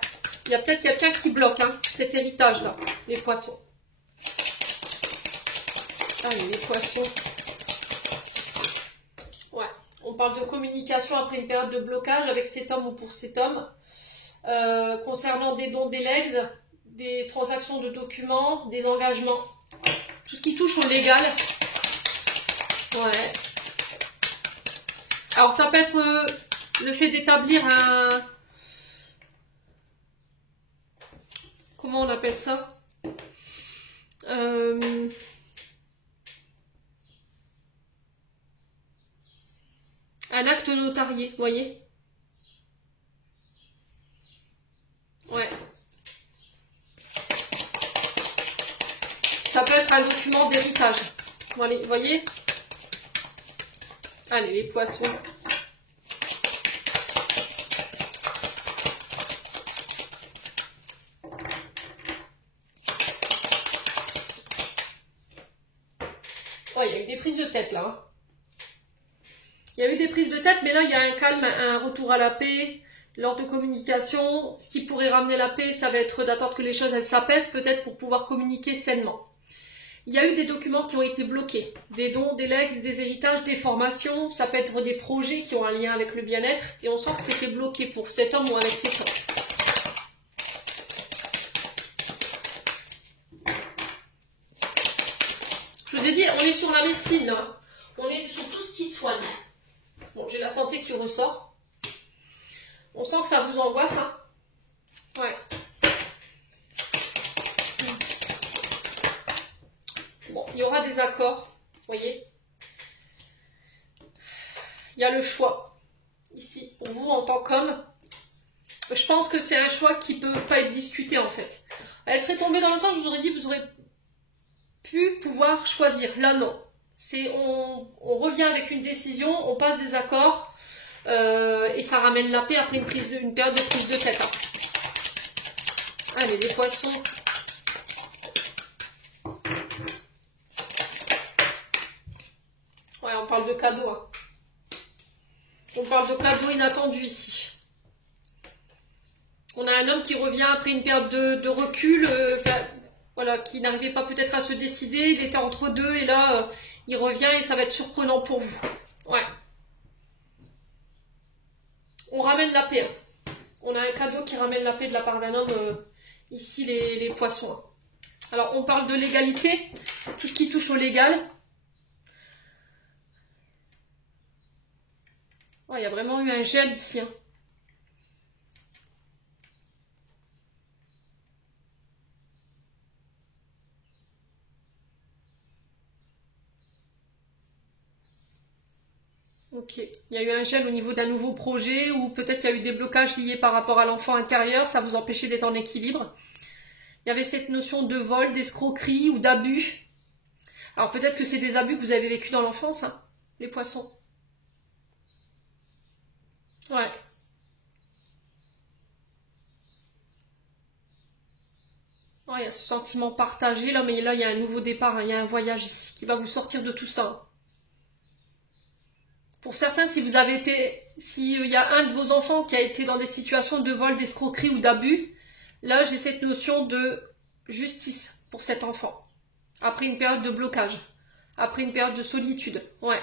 Il y a peut-être quelqu'un qui bloque hein, cet héritage-là, les poissons. Allez, les poissons. Ouais. On parle de communication après une période de blocage avec cet homme ou pour cet homme. Concernant des dons, des legs, des transactions de documents, des engagements. Tout ce qui touche au légal. Ouais. Alors ça peut être le fait d'établir un... Comment on appelle ça? Un acte notarié, vous voyez? Ouais. Ça peut être un document d'héritage. Vous voyez? Allez, les poissons. Ouais, il y a eu des prises de tête là. Hein. Il y a eu des prises de tête, mais là, il y a un calme, un retour à la paix. Lors de communication, ce qui pourrait ramener la paix, ça va être d'attendre que les choses elles s'apaisent, peut-être pour pouvoir communiquer sainement. Il y a eu des documents qui ont été bloqués, des dons, des legs, des héritages, des formations, ça peut être des projets qui ont un lien avec le bien-être, et on sent que c'était bloqué pour cet homme ou avec cet homme. Je vous ai dit, on est sur la médecine, hein. On est sur tout ce qui soigne. Bon, j'ai la santé qui ressort. On sent que ça vous angoisse, hein. Ouais. Bon, il y aura des accords, vous voyez. Il y a le choix, ici, pour vous en tant qu'homme. Je pense que c'est un choix qui ne peut pas être discuté, en fait. Elle serait tombée dans le sens, je vous aurais dit, vous aurez pu pouvoir choisir. Là, non. On revient avec une décision, on passe des accords, et ça ramène la paix après une période de prise de tête. Hein. Allez, les poissons. Ouais, on parle de cadeaux. Hein. On parle de cadeaux inattendus ici. On a un homme qui revient après une période de recul, voilà, qui n'arrivait pas peut-être à se décider, il était entre deux et là, il revient et ça va être surprenant pour vous. Ouais. On ramène la paix. Hein. On a un cadeau qui ramène la paix de la part d'un homme, ici les poissons. Hein. Alors, on parle de légalité, tout ce qui touche au légal. Oh, il y a vraiment eu un gel ici. Hein. Ok, il y a eu un gel au niveau d'un nouveau projet ou peut-être qu'il y a eu des blocages liés par rapport à l'enfant intérieur, ça vous empêchait d'être en équilibre. Il y avait cette notion de vol, d'escroquerie ou d'abus. Alors peut-être que c'est des abus que vous avez vécu dans l'enfance, hein, les poissons. Ouais. Ouais, il y a ce sentiment partagé là, mais là il y a un nouveau départ, hein, il y a un voyage ici qui va vous sortir de tout ça. Hein. Pour certains, s'il y a un de vos enfants qui a été dans des situations de vol, d'escroquerie ou d'abus, là j'ai cette notion de justice pour cet enfant. Après une période de blocage, après une période de solitude, ouais.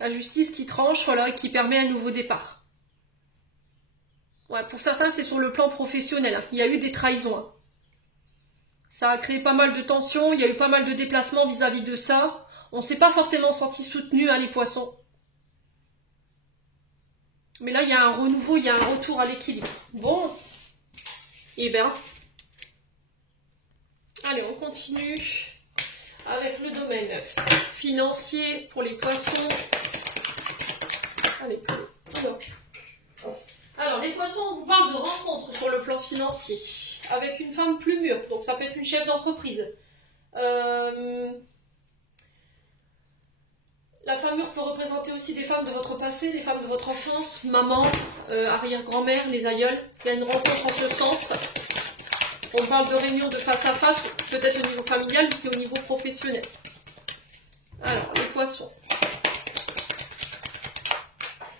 La justice qui tranche, voilà, qui permet un nouveau départ. Ouais, pour certains, c'est sur le plan professionnel. Hein. Il y a eu des trahisons. Hein. Ça a créé pas mal de tensions, il y a eu pas mal de déplacements vis-à-vis de ça. On ne s'est pas forcément senti soutenu, hein, les poissons. Mais là, il y a un renouveau, il y a un retour à l'équilibre. Bon, et bien, allez, on continue avec le domaine financier pour les poissons. Allez, alors, les poissons, on vous parle de rencontres sur le plan financier avec une femme plus mûre. Donc, ça peut être une chef d'entreprise. La femme mûre peut représenter aussi des femmes de votre passé, des femmes de votre enfance, maman, arrière-grand-mère, les aïeuls. Il y a une rencontre en ce sens. On parle de réunion de face à face, peut-être au niveau familial, mais c'est au niveau professionnel. Alors, les poissons.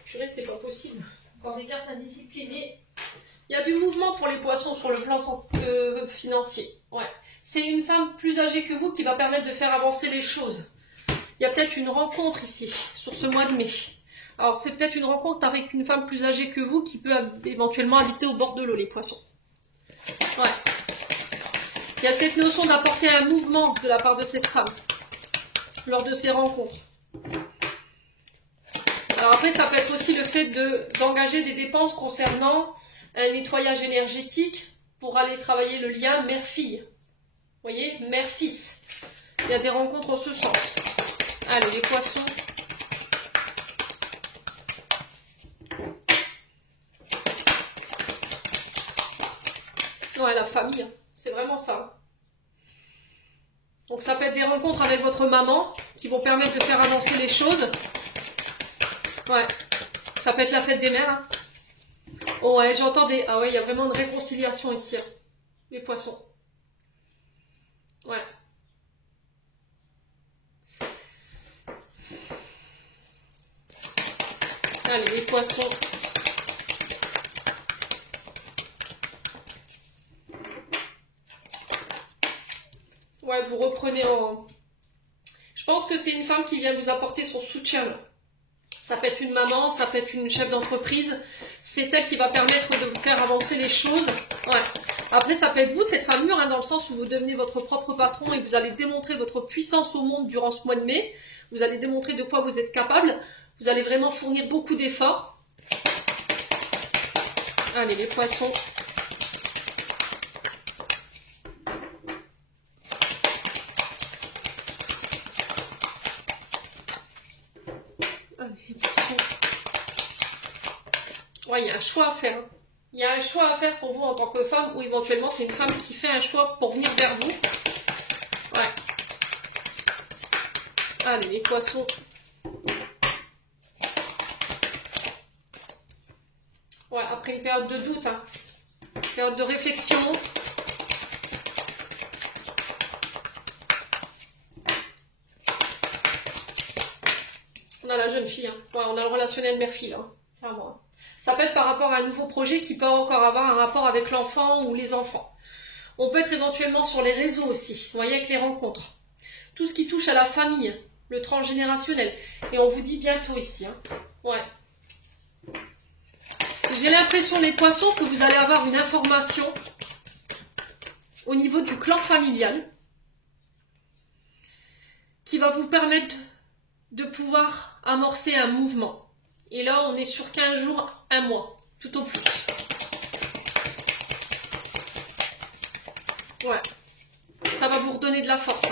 Je dirais que c'est pas possible. Encore des cartes indisciplinées. Il y a du mouvement pour les poissons sur le plan financier. Ouais. C'est une femme plus âgée que vous qui va permettre de faire avancer les choses. Il y a peut-être une rencontre ici, sur ce mois de mai. Alors, c'est peut-être une rencontre avec une femme plus âgée que vous qui peut éventuellement habiter au bord de l'eau, les poissons. Ouais. Il y a cette notion d'apporter un mouvement de la part de cette femme lors de ces rencontres. Alors après, ça peut être aussi le fait d'engager des dépenses concernant un nettoyage énergétique pour aller travailler le lien mère-fille. Vous voyez, mère-fils. Il y a des rencontres en ce sens. Allez, les poissons. Ouais, la famille, hein. C'est vraiment ça. Donc ça peut être des rencontres avec votre maman qui vont permettre de faire avancer les choses. Ouais, ça peut être la fête des mères. Hein. Oh ouais, j'entends des... Ah ouais, il y a vraiment une réconciliation ici, hein. Les poissons. Ouais. Allez, les poissons. Ouais, vous reprenez en... Je pense que c'est une femme qui vient vous apporter son soutien. Là. Ça peut être une maman, ça peut être une chef d'entreprise. C'est elle qui va permettre de vous faire avancer les choses. Ouais. Après, ça peut être vous, cette femme mûre, hein, dans le sens où vous devenez votre propre patron et vous allez démontrer votre puissance au monde durant ce mois de mai. Vous allez démontrer de quoi vous êtes capable. Vous allez vraiment fournir beaucoup d'efforts. Allez, les poissons. Allez, les poissons. Ouais, il y a un choix à faire. Hein. Il y a un choix à faire pour vous en tant que femme ou éventuellement c'est une femme qui fait un choix pour venir vers vous. Ouais. Allez, les poissons. Ouais, après une période de doute, hein. Période de réflexion. On a la jeune fille, hein. Ouais, on a le relationnel mère-fille, hein, clairement. Ça peut être par rapport à un nouveau projet qui peut encore avoir un rapport avec l'enfant ou les enfants. On peut être éventuellement sur les réseaux aussi, vous voyez, avec les rencontres. Tout ce qui touche à la famille, le transgénérationnel. Et on vous dit bientôt ici, hein. Ouais. J'ai l'impression, les poissons, que vous allez avoir une information au niveau du clan familial qui va vous permettre de pouvoir amorcer un mouvement. Et là, on est sur 15 jours, 1 mois, tout au plus. Ouais. Ça va vous redonner de la force.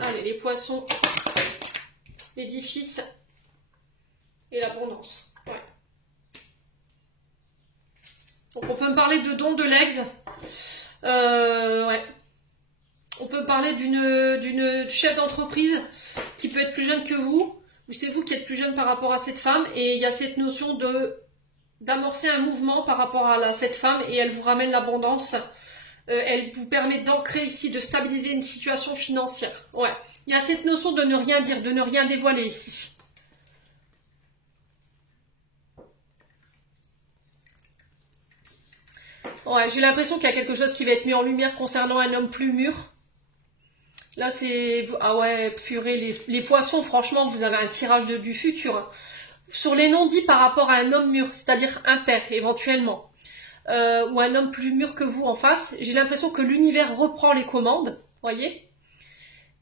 Allez, les poissons, l'édifice et l'abondance. Ouais. Donc on peut me parler de don de legs. Ouais. On peut parler d'une chef d'entreprise qui peut être plus jeune que vous, ou c'est vous qui êtes plus jeune par rapport à cette femme, et il y a cette notion d'amorcer un mouvement par rapport à cette femme, et elle vous ramène l'abondance. Elle vous permet d'ancrer ici, de stabiliser une situation financière. Ouais. Il y a cette notion de ne rien dire, de ne rien dévoiler ici. Ouais, j'ai l'impression qu'il y a quelque chose qui va être mis en lumière concernant un homme plus mûr. Là, c'est... Ah ouais, purée, les poissons, franchement, vous avez un tirage du futur. Sur les non-dits par rapport à un homme mûr, c'est-à-dire un père, éventuellement. ou un homme plus mûr que vous en face. J'ai l'impression que l'univers reprend les commandes, voyez.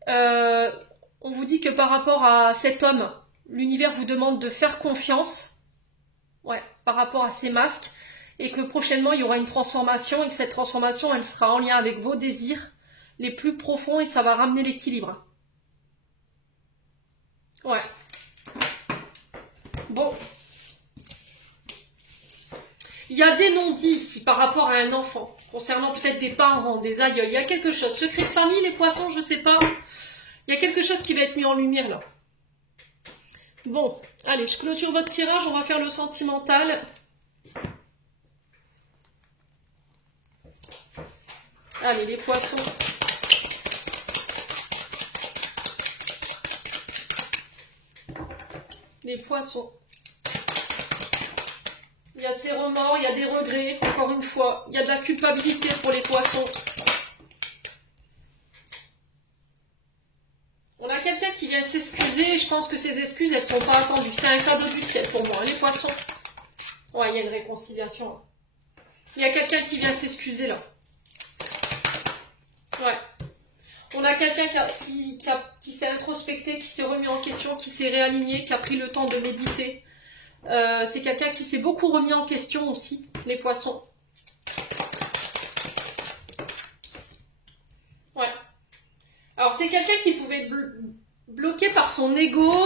On vous dit que par rapport à cet homme, l'univers vous demande de faire confiance, ouais, par rapport à ces masques, et que prochainement il y aura une transformation, et que cette transformation elle sera en lien avec vos désirs les plus profonds, et ça va ramener l'équilibre. Ouais. Bon. Il y a des non-dits ici par rapport à un enfant, concernant peut-être des parents, des aïeux. Il y a quelque chose. Secret de famille, les poissons, je ne sais pas. Il y a quelque chose qui va être mis en lumière là. Bon, allez, je clôture votre tirage. On va faire le sentimental. Allez, les poissons. Les poissons. Il y a ces remords, il y a des regrets, encore une fois. Il y a de la culpabilité pour les poissons. On a quelqu'un qui vient s'excuser et je pense que ces excuses, elles ne sont pas attendues. C'est un cadeau du ciel pour moi. Les poissons. Ouais, il y a une réconciliation. Il y a quelqu'un qui vient s'excuser là. Ouais. On a quelqu'un qui s'est introspecté, qui s'est remis en question, qui s'est réaligné, qui a pris le temps de méditer. C'est quelqu'un qui s'est beaucoup remis en question aussi, les poissons. Ouais. Alors, c'est quelqu'un qui pouvait être bloqué par son ego.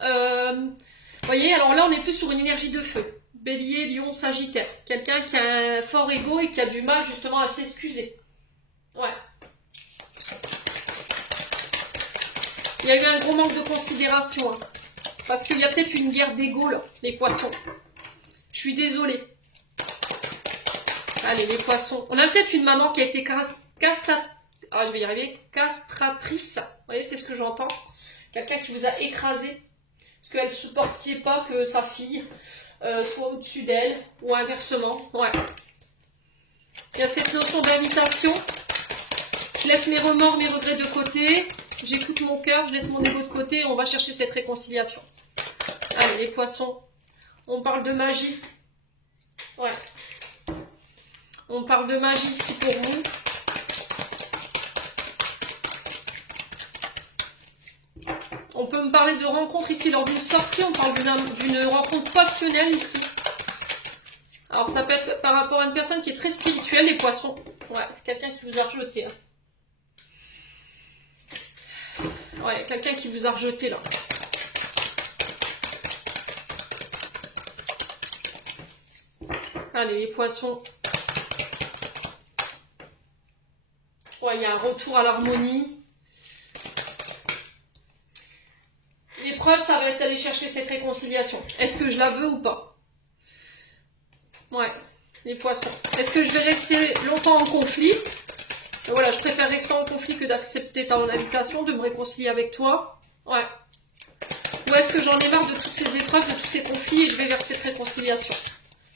Vous voyez, alors là, on est plus sur une énergie de feu. Bélier, Lion, Sagittaire. Quelqu'un qui a un fort ego et qui a du mal justement à s'excuser. Ouais. Il y a eu un gros manque de considération. Hein, parce qu'il y a peut-être une guerre d'ego là, les poissons. Je suis désolée. Allez, les poissons. On a peut-être une maman qui a été je vais y arriver. Castratrice. Vous voyez, c'est ce que j'entends. Quelqu'un qui vous a écrasé. Parce qu'elle ne supportait pas que sa fille soit au-dessus d'elle. Ou inversement. Ouais. Il y a cette notion d'invitation. Je laisse mes remords, mes regrets de côté. J'écoute mon cœur, je laisse mon ego de côté et on va chercher cette réconciliation. Allez, les poissons. On parle de magie. Ouais. On parle de magie ici pour vous. On peut me parler de rencontre ici lors d'une sortie. On parle d'une rencontre passionnelle ici. Alors ça peut être par rapport à une personne qui est très spirituelle, les poissons. Ouais, quelqu'un qui vous a rejeté. Hein. Ouais, quelqu'un qui vous a rejeté là. Allez, les poissons. Ouais, il y a un retour à l'harmonie. L'épreuve, ça va être d'aller chercher cette réconciliation. Est-ce que je la veux ou pas? Ouais, les poissons. Est-ce que je vais rester longtemps en conflit? Voilà, je préfère rester en conflit que d'accepter ton invitation, de me réconcilier avec toi. Ouais. Ou est-ce que j'en ai marre de toutes ces épreuves, de tous ces conflits et je vais vers cette réconciliation?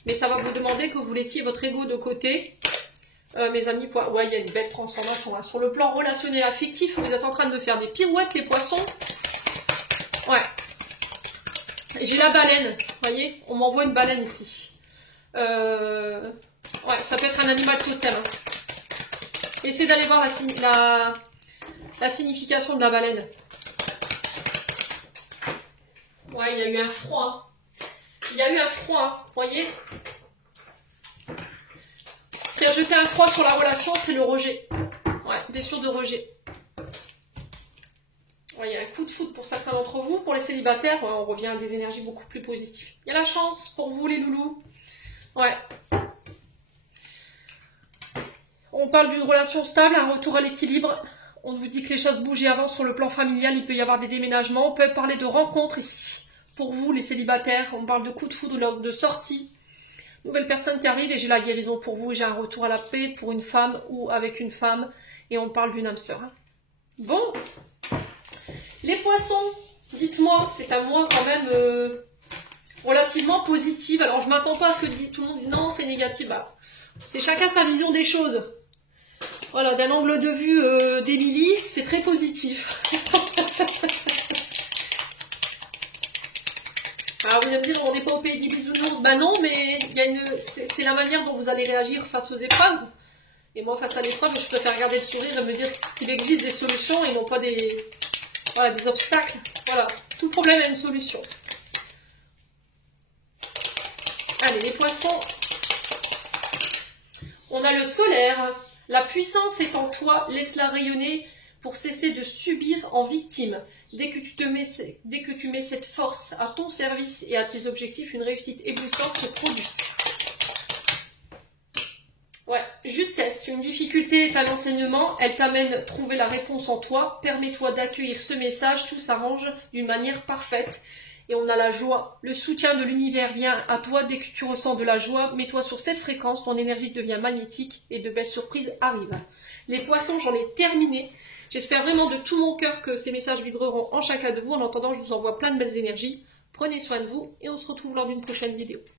Mais ça va vous demander que vous laissiez votre ego de côté. Mes amis, ouais, il y a une belle transformation. Hein. Sur le plan relationnel affectif, vous êtes en train de me faire des pirouettes, les poissons. Ouais. J'ai la baleine, vous voyez? On m'envoie une baleine ici. Ouais, ça peut être un animal totem. Hein. Essayez d'aller voir la signification de la baleine. Ouais, il y a eu un froid. Il y a eu un froid, vous voyez? Ce qui a jeté un froid sur la relation, c'est le rejet. Ouais, blessure de rejet. Ouais, il y a un coup de foudre pour certains d'entre vous. Pour les célibataires, ouais, on revient à des énergies beaucoup plus positives. Il y a la chance pour vous, les loulous. Ouais. On parle d'une relation stable, un retour à l'équilibre. On vous dit que les choses bougent et avancent sur le plan familial. Il peut y avoir des déménagements. On peut parler de rencontres ici. Pour vous, les célibataires, on parle de coup de foudre, de sortie. Nouvelle personne qui arrive et j'ai la guérison pour vous. J'ai un retour à la paix pour une femme ou avec une femme. Et on parle d'une âme sœur. Bon. Les poissons, dites-moi, c'est un mois quand même relativement positif. Alors, je ne m'attends pas à ce que tout le monde dise non, c'est négatif. Bah, c'est chacun sa vision des choses. Voilà, d'un angle de vue d'Émilie, c'est très positif. Alors, vous allez me dire, on n'est pas au pays des bisounours. Ben non, mais il c'est la manière dont vous allez réagir face aux épreuves. Et moi, face à l'épreuve, je préfère garder le sourire et me dire qu'il existe des solutions et non pas des obstacles. Voilà, tout problème a une solution. Allez, les poissons. On a le solaire. La puissance est en toi, laisse-la rayonner pour cesser de subir en victime. Dès que tu mets cette force à ton service et à tes objectifs, une réussite éblouissante se produit. Ouais, justesse. Une difficulté est à l'enseignement, elle t'amène à trouver la réponse en toi. Permets-toi d'accueillir ce message, tout s'arrange d'une manière parfaite. Et on a la joie. Le soutien de l'univers vient à toi dès que tu ressens de la joie. Mets-toi sur cette fréquence, ton énergie devient magnétique et de belles surprises arrivent. Les poissons, j'en ai terminé. J'espère vraiment de tout mon cœur que ces messages vibreront en chacun de vous. En attendant, je vous envoie plein de belles énergies. Prenez soin de vous et on se retrouve lors d'une prochaine vidéo.